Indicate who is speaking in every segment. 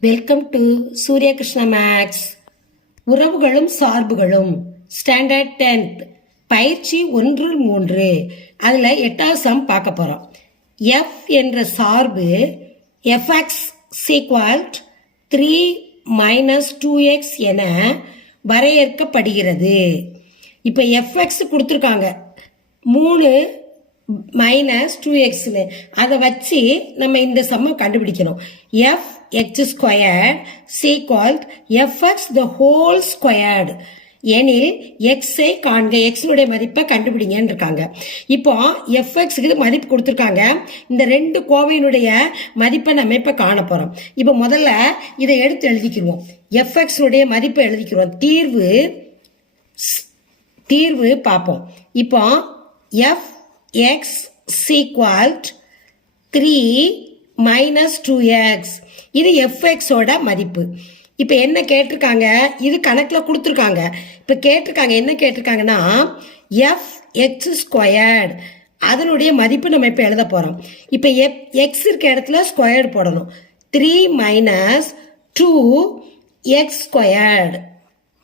Speaker 1: Welcome to சூரியகிருஷ்ண maths உறவுகளும் சார்புகளும். Standard tenth பயிற்சி ஒன்று மூன்று. அதில் எட்டாவது சம் பார்க்க போகிறோம் எஃப் என்ற சார்பு F X equals three minus two X என வரையறுக்கப்படுகிறது. இப்போ எஃப்எக்ஸ் கொடுத்துருக்காங்க. மூணு மைனஸ் டூ எக்ஸ்னு அதை வச்சு நம்ம இந்த சம்மம் கண்டுபிடிக்கணும். F X squared equal F X the whole squared எனில் எக்ஸை காண்க. எக்ஸினுடைய மதிப்பை கண்டுபிடிங்கன்னு இருக்காங்க. இப்போ எஃப்எக்ஸுக்கு மதிப்பு கொடுத்துருக்காங்க. இந்த ரெண்டு கோவையினுடைய மதிப்பை நம்ம இப்போ காண போகிறோம் இப்போ முதல்ல இதை எடுத்து எழுதிக்கிடுவோம் எஃப்எக்ஸினுடைய மதிப்பை எழுதிக்கிறோம். தீர்வு தீர்வு பார்ப்போம். இப்போ F X equals three minus two X இது எஃப்எக்ஸோட மதிப்பு. இப்போ என்ன கேட்டிருக்காங்க? இது கணக்கில் கொடுத்துருக்காங்க. இப்போ கேட்டிருக்காங்க என்ன கேட்டிருக்காங்கன்னா எஃப் எக்ஸ் ஸ்கொயர்டு அதனுடைய மதிப்பு நம்ம இப்போ எழுத போகிறோம் இப்போ எப் எக்ஸ் இருக்க இடத்துல ஸ்கொயர்டு போடணும். Three minus two X squared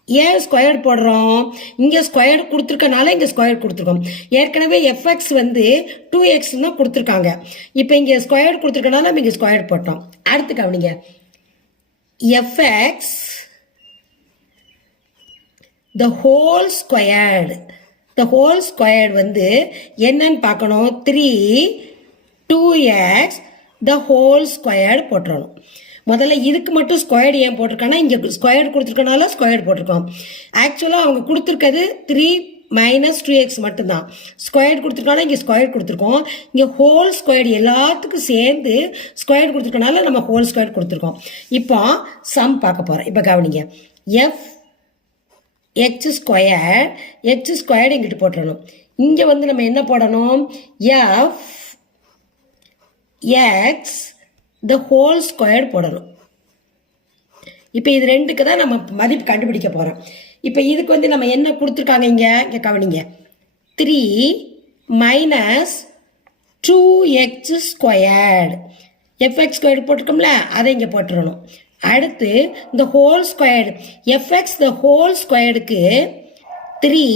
Speaker 1: ஏன் ஸ்கொயர் போடுறோம்? இங்கே ஸ்கொயர்டு கொடுத்துருக்கனால இங்கே ஸ்கொயர் கொடுத்துருக்கோம். ஏற்கனவே எஃப்எக்ஸ் வந்து டூ எக்ஸ் தான் கொடுத்துருக்காங்க. இப்போ இங்கே ஸ்கொயர்டு கொடுத்துருக்கனால நம்ம இங்கே ஸ்கொயர் போட்டோம். அடுத்து கவனிங்க. F X the whole squared the whole squared வந்து என்னன்னு பார்க்கணும்? Three two X the whole squared போட்டுறணும். முதல்ல இதுக்கு மட்டும் ஸ்கொயர்டு ஏன் போட்டிருக்காங்கன்னா இங்கே ஸ்கொயர்டு கொடுத்துருக்கனால ஸ்கொயர்டு போட்டிருக்கோம். ஆக்சுவலாக அவங்க கொடுத்துருக்கிறது த்ரீ மைனஸ் டூ எக்ஸ் மட்டும்தான். ஸ்கொயர் கொடுத்துருக்கனால இங்கே ஸ்கொயர் கொடுத்துருக்கோம். இங்கே ஹோல் ஸ்கொயர் எல்லாத்துக்கும் சேர்ந்து ஸ்கொயர் கொடுத்துருக்கனால நம்ம ஹோல் ஸ்கொயர் கொடுத்துருக்கோம். இப்போ சம் பார்க்க போகிறோம் இப்போ கவனிங்க. F X square X squared இங்கிட்டு போட்டுடணும் இங்கே வந்து நம்ம என்ன போடணும்? F X the whole squared போடணும். இப்போ இது ரெண்டுக்கு தான் நம்ம மதிப்பு கண்டுபிடிக்க போகிறோம் இப்போ இதுக்கு வந்து நம்ம என்ன கொடுத்துருக்காங்க இங்கே? இங்கே கவனிங்க. Three minus two x squared f x squared போட்டிருக்கோம்ல அதை இங்கே போட்டுறணும். அடுத்து இந்த whole squared f x the whole ஸ்கொயர்டுக்கு three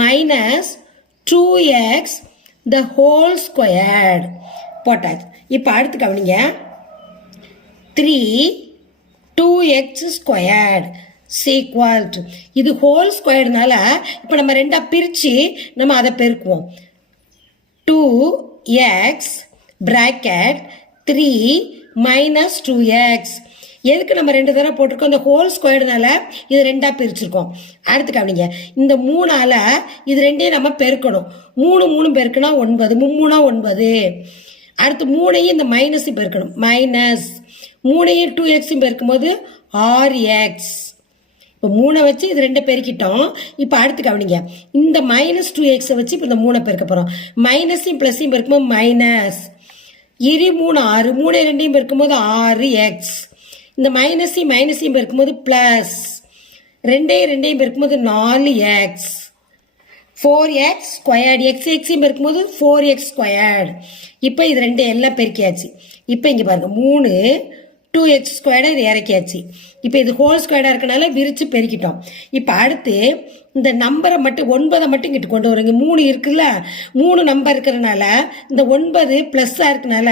Speaker 1: minus two x the whole squared போட்டாச்சு. இப்போ அடுத்து கவனிங்க. த்ரீ டூ எக்ஸ் ஸ்கொயர்டு சீக்வல்ட் இது ஹோல் ஸ்கொயர்னால இப்போ நம்ம ரெண்டாக பிரித்து நம்ம அதை பெருக்குவோம். Two X bracket three minus two X எதுக்கு நம்ம ரெண்டு தடவை போட்டிருக்கோம்? இந்த ஹோல் ஸ்கொயர்னால இது ரெண்டாக பிரிச்சிருக்கோம். அடுத்து கவனிங்க இந்த மூணால் இது ரெண்டையும் நம்ம பெருக்கணும். மூணு மூணு பெருக்குனா ஒன்பது மும்மூணா ஒன்பது. அடுத்து மூணையும் இந்த மைனஸையும் பெருக்கணும். மைனஸ் மூணையும் டூ எக்ஸையும் பெருக்கும்போது ஆறு எக்ஸ் இப்போ மூணை வச்சு இது ரெண்டை பெருக்கிட்டோம். இப்போ அடுத்து கவனிங்க. இந்த மைனஸ் டூ எக்ஸை வச்சு இப்போ இந்த மூணை பெருக்க போகிறோம் மைனஸையும் ப்ளஸ்ஸையும் பெருக்கும்போது மைனஸ் இரு மூணு ஆறு. மூணு ரெண்டையும் பெருக்கும்போது ஆறு எக்ஸ் இந்த மைனஸையும் மைனஸையும் பெருக்கும்போது ப்ளஸ் ரெண்டையும் ரெண்டையும் பெருக்கும்போது நாலு X four X squared X எக்ஸையும் பெருக்கும்போது ஃபோர் எக்ஸ் ஸ்கொயர்டு இப்போ இது ரெண்டு எல்லாம் பெருக்கியாச்சு. இப்போ இங்கே பாருங்கள் மூணு டூ எக்ஸ் ஸ்கொயர்டை இது இறக்கியாச்சு. இப்போ இது ஹோல் ஸ்கொயர்டாக இருக்கனால விரித்து பெருக்கிட்டோம். இப்போ அடுத்து இந்த நம்பரை மட்டும் ஒன்பதை மட்டும் இங்கிட்டு கொண்டு வருங்க. மூணு இருக்குல்ல? மூணு நம்பர் இருக்கிறனால இந்த ஒன்பது ப்ளஸ்ஸாக இருக்கனால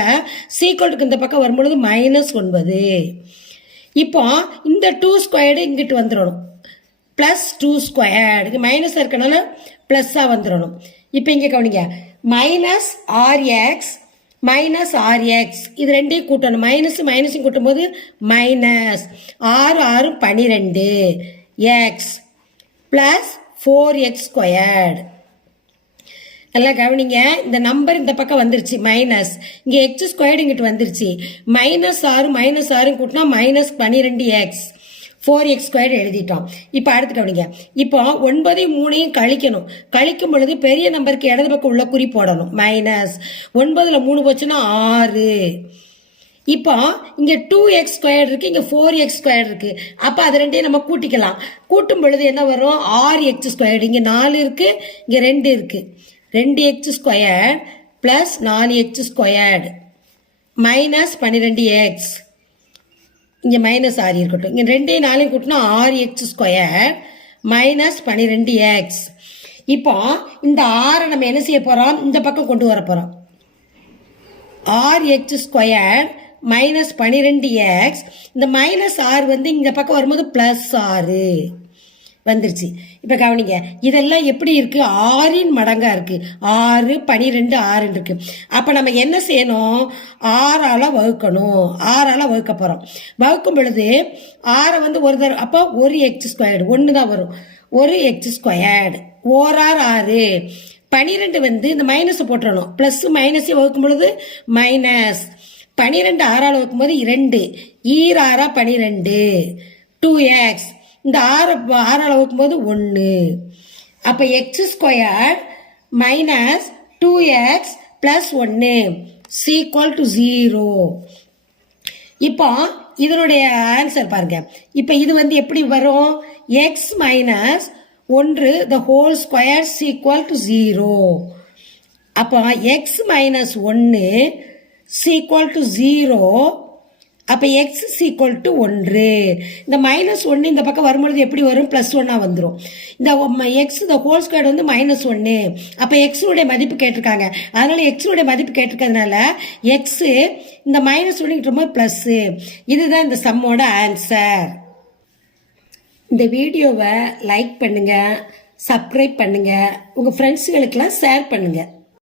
Speaker 1: சீக்வல்ட்டுக்கு இந்த பக்கம் வரும்பொழுது மைனஸ் ஒன்பது. இப்போ இந்த டூ ஸ்கொயர்டு இங்கிட்டு வந்துடணும் ப்ளஸ் டூ ஸ்கொயர்டு இது மைனஸ் இருக்கனால ப்ளஸ்ஸாக வந்துடணும் இப்போ இங்கே கவனிங்க. Minus R X minus R X இது ரெண்டையும் கூட்டணும். மைனஸ் மைனஸையும் கூட்டும்போது மைனஸ் ஆறு ஆறு பன்னிரெண்டு X plus four X squared நல்லா கவனிங்க. இந்த நம்பர் இந்த பக்கம் வந்துருச்சு. மைனஸ் இங்கே எக்ஸ் ஸ்கொயர்டு இங்கிட்டு வந்துருச்சு. மைனஸ் ஆறு மைனஸ் ஆறு கூட்டினா மைனஸ் பன்னிரெண்டு எக்ஸ் ஃபோர் எக்ஸ் ஸ்கொயர் எழுதிட்டோம். இப்போ அடுத்து கவனிங்க. இப்போ ஒன்பதையும் மூணையும் கழிக்கணும். கழிக்கும் பொழுது பெரிய நம்பருக்கு இடது பக்கம் உள்ள குறி போடணும். மைனஸ் ஒன்பதில் மூணு போச்சுன்னா ஆறு. இப்போ இங்கே டூ எக்ஸ் ஸ்கொயர் இருக்குது இங்கே ஃபோர் எக்ஸ் ஸ்கொயர் இருக்குது அப்போ அது ரெண்டையும் நம்ம கூட்டிக்கலாம். கூட்டும் பொழுது என்ன வரும்? ஆறு எக்ஸ் ஸ்கொயர்டு இங்கே நாலு இருக்குது இங்கே ரெண்டு இருக்குது ரெண்டு எக்ஸ் ஸ்கொயர் ப்ளஸ் நாலு எக்ஸ் ஸ்கொயர்டு மைனஸ் பன்னிரெண்டு எக்ஸ் இங்கே மைனஸ் ஆறு இருக்கட்டும். இங்கே ரெண்டையும் நாளையும் கூட்டினா ஆறு எக்ஸ் ஸ்கொயர் மைனஸ் பன்னிரெண்டு எக்ஸ் இப்போ இந்த ஆறை நம்ம என்ன செய்ய போகிறோம் இந்த பக்கம் கொண்டு வர போகிறோம் ஆறு எக்ஸ் ஸ்கொயர் மைனஸ் பன்னிரெண்டு எக்ஸ் இந்த மைனஸ் ஆறு வந்து இந்த பக்கம் வரும்போது ப்ளஸ் ஆறு வந்துருச்சு. இப்போ கவனிங்க இதெல்லாம் எப்படி இருக்குது ஆறின் மடங்காக இருக்குது ஆறு பனிரெண்டு ஆறுன்னு இருக்குது அப்போ நம்ம என்ன செய்யணும்? ஆறால் வகுக்கணும். ஆறால் வகுக்க போகிறோம் வகுக்கும் பொழுது ஆறை வந்து ஒரு தடவை அப்போ ஒரு எக்ஸ் ஸ்கொயர்டு ஒன்று தான் வரும். ஒரு எக்ஸ் ஸ்கொயர்டு ஓரார் ஆறு பனிரெண்டு வந்து இந்த மைனஸை போட்டுறணும். ப்ளஸ் மைனஸை வகுக்கும் பொழுது மைனஸ் பனிரெண்டு ஆறால் வகுக்கும்போது இரண்டு. ஈராறா பனிரெண்டு. டூ எக்ஸ் இந்த ஆறு ஆறால் வகுக்கும்போது ஒன்று அப்போ X square minus two X plus ஒன்று சீக்வல் டு ஜீரோ இப்போ இதனுடைய ஆன்சர் பாருங்க. இப்போ இது வந்து எப்படி வரும்? எக்ஸ் மைனஸ் ஒன்று the whole square equal to zero அப்போ எக்ஸ் மைனஸ் ஒன்று சீக்வல் டு ஜீரோ அப்போ எக்ஸ் சீக்வல் டு ஒன்று. இந்த மைனஸ் ஒன்று இந்த பக்கம் வரும்பொழுது எப்படி வரும்? ப்ளஸ் ஒன்னாக வந்துடும் இந்த எக்ஸ் இந்த ஹோல் ஸ்கொயர் வந்து மைனஸ் ஒன்று அப்போ எக்ஸுடைய மதிப்பு கேட்டிருக்காங்க. அதனால் எக்ஸுடைய மதிப்பு கேட்டிருக்கிறதுனால எக்ஸு இந்த மைனஸ் ஒன்றுங்கிற போது ப்ளஸ்ஸு இதுதான் இந்த சம்மோட ஆன்சர் இந்த வீடியோவை லைக் பண்ணுங்கள் சப்ஸ்கிரைப் பண்ணுங்கள் உங்கள் ஃப்ரெண்ட்ஸுகளுக்கெல்லாம் ஷேர் பண்ணுங்கள்